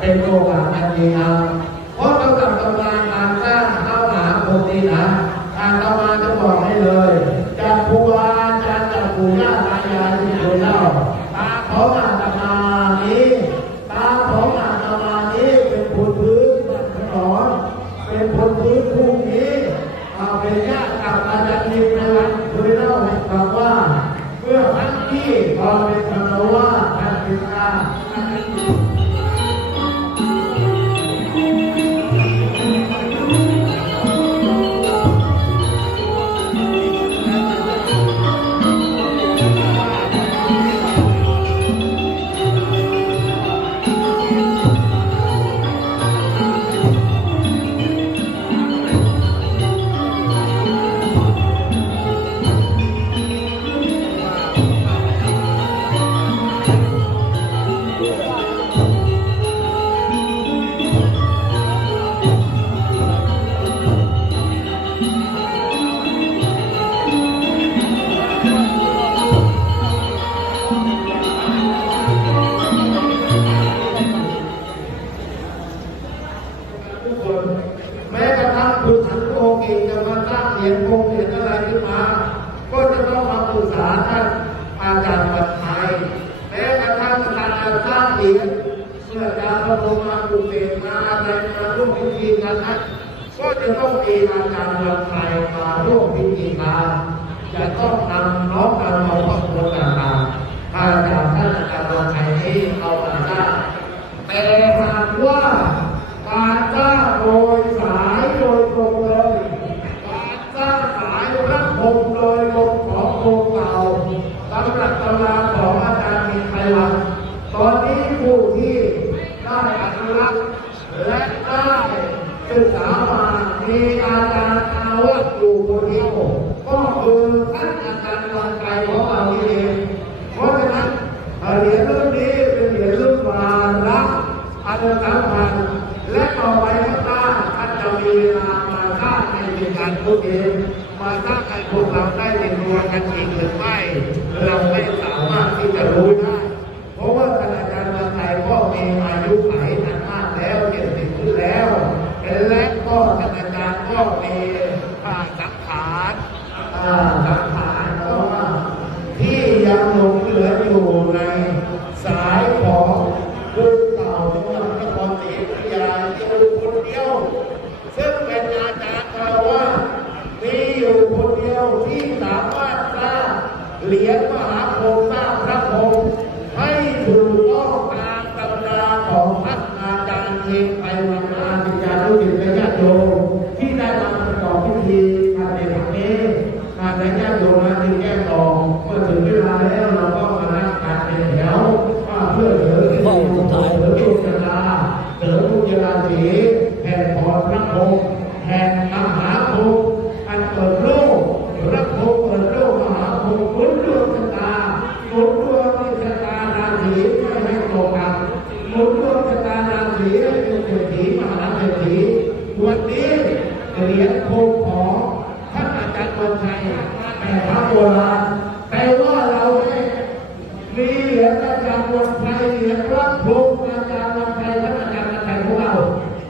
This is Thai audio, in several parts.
เป็นโลกาอันเดียเพราะเท่ากับตำราทางต้านเท่าหาโปรตีนนะทางตำราจะบอกให้เลย หรียญโคงเหรียญอะไรขึ้นมา ก็จะต้องมาปรึกษาท่านอาจารย์วัดไทยแม้กระทั่งการสร้างเหรียญเมื่ออาจารย์พระบรมาปลุกเสกมาอะไรมาร่วมพิธีกันนั้นก็จะต้องมีอาจารย์วัดไทยมาร่วมพิธีการจะต้องนำน้องนำเอาครอบครัวต่างๆถ้าอาจารย์ท่าอาจารย์วัดไทยนี้เอามาสร้าง แต่หากว่าการสร้างโดยสายโดยตรงเลย การสร้างสายพระพรหมโดยตรงของโครงเก่าสำหรับตำราของอาจารย์มีไทยวันตอนนี้ผู้ที่ได้อนุรักษ์และได้ศึกษามามีอาจารย์อาวัตอยู่คนเดียว ก็คือท่านอาจารย์วันไกรของเราเองเพราะฉะนั้นเหรียญรุ่นนี้เป็นเหรียญรุ่นวาระอันสำคัญและต่อไปข้างหน้าท่านจะมีเวลามาสร้างในวิญญาณตัวเองมาสร้างให้พวกเราได้เรียนรู้กันอีกหรือไม่เราไม่สามารถที่จะรู้ได้ เพราะว่าท่านอาจารย์วันไทยก็มีอายุไขนานมากแล้วเจ็ดสิบขึ้นแล้ว และก็ท่านอาจารย์ก็มีผ่าสังขารอ่าสังขารเพราะว่า ที่ยังหลงเหลืออยู่ในสายของรุ่นเก่าจังหวัดนครศรีอยุธยาอยู่คนเดียว ซึ่งเป็นอาจารย์เราว่ามีอยู่คนเดียว ที่สามารถสร้างเหรียญมหาโพธิ์สร้างพระพรหมานอาจารย์วันชัยแต่พระโบราณแต่ว่าเราเนี่ยมีเหรียญอาจารย์วันชัยเหรียญพระพรหมอาจารย์วันชัยท่านอาจารย์วันชัยของเรา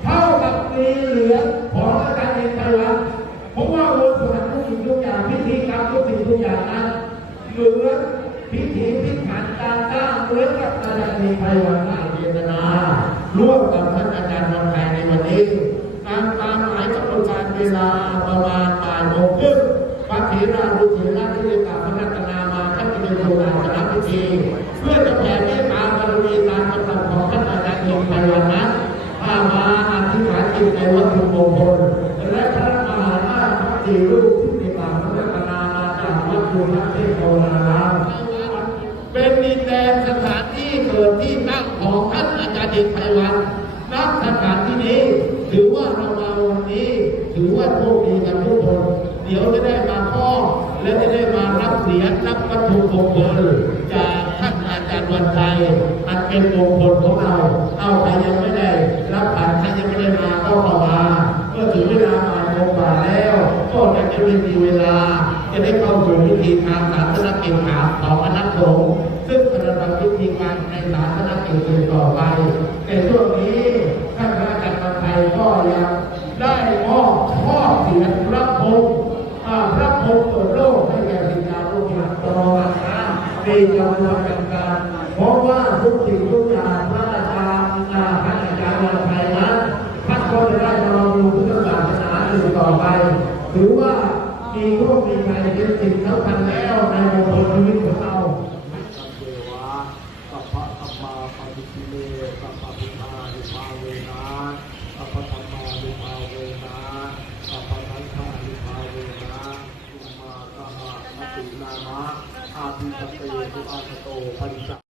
เท่ากับมีเหรียญของอาจารย์เอกไตรวันเพราะว่าวนสวรรค์ทุกสิ่งทุกอย่างพิธีกรรมทุกสิ่งทุกอย่างนั้นเหมือนพิธีพิถันการสร้างเหมือนกับอาจารย์เอกไตรวันสร้าเจตนาร่วมกับท่านอาจารย์วันชัยในวันนี้ เพื่อจะแผ่เมตตาบารมีตามกำลังของท่านอาจารย์เอกไตรวันนั้นถ้ามาอธิษฐานจิตในวัตถุมงคลและพระมหาธาตุทั้งสี่รูปที่ได้กล่าวพระรัตนามาจากวัดภูมิเทพโบราณเป็นดินแดนสถานที่เกิดที่ตั้งของท่านอาจารย์เอกไตรวันนักสถานที่นี้ ถือว่าเรามาวันนี้ ถือว่าโชคดีกันทุกคน เดี๋ยวจะได้มาพ่อและจะได้มารับเสียงรับวัตถุมงคลจากท่านอาจารย์วันชัยอันเป็นมงคลของเรา เอาใครยังไม่ได้ รับผ่านใครยังไม่ได้มาก็เข้ามาเมื่อถึงเวลาบ่าโมงกว่าแล้ว ก็จะไม่มีเวลา จะได้เข้าสู่พิธีทางศาสนกิจขาของคณะสงฆ์ซึ่งกำลังพิธีการในศาสนกิจต่อไปในช่วงนี้ท่านพระอาจารย์ไทยก็ยังได้มอบข้อเสียงพระพงศ์อ่าพระพงศ์เปิดโลก ที่จะมาทำการเพราะว่าทุกสิ่งทุกอย่างพระอาจารย์อ่าพระอาจารย์วันไทยนั้นท่านก็จะได้นำรูพุทธศาสนาอยู่ต่อไปถือว่ามีโชคมีชัยเป็นสิ่งสำคัญแล้วในมงคลชีวิตของ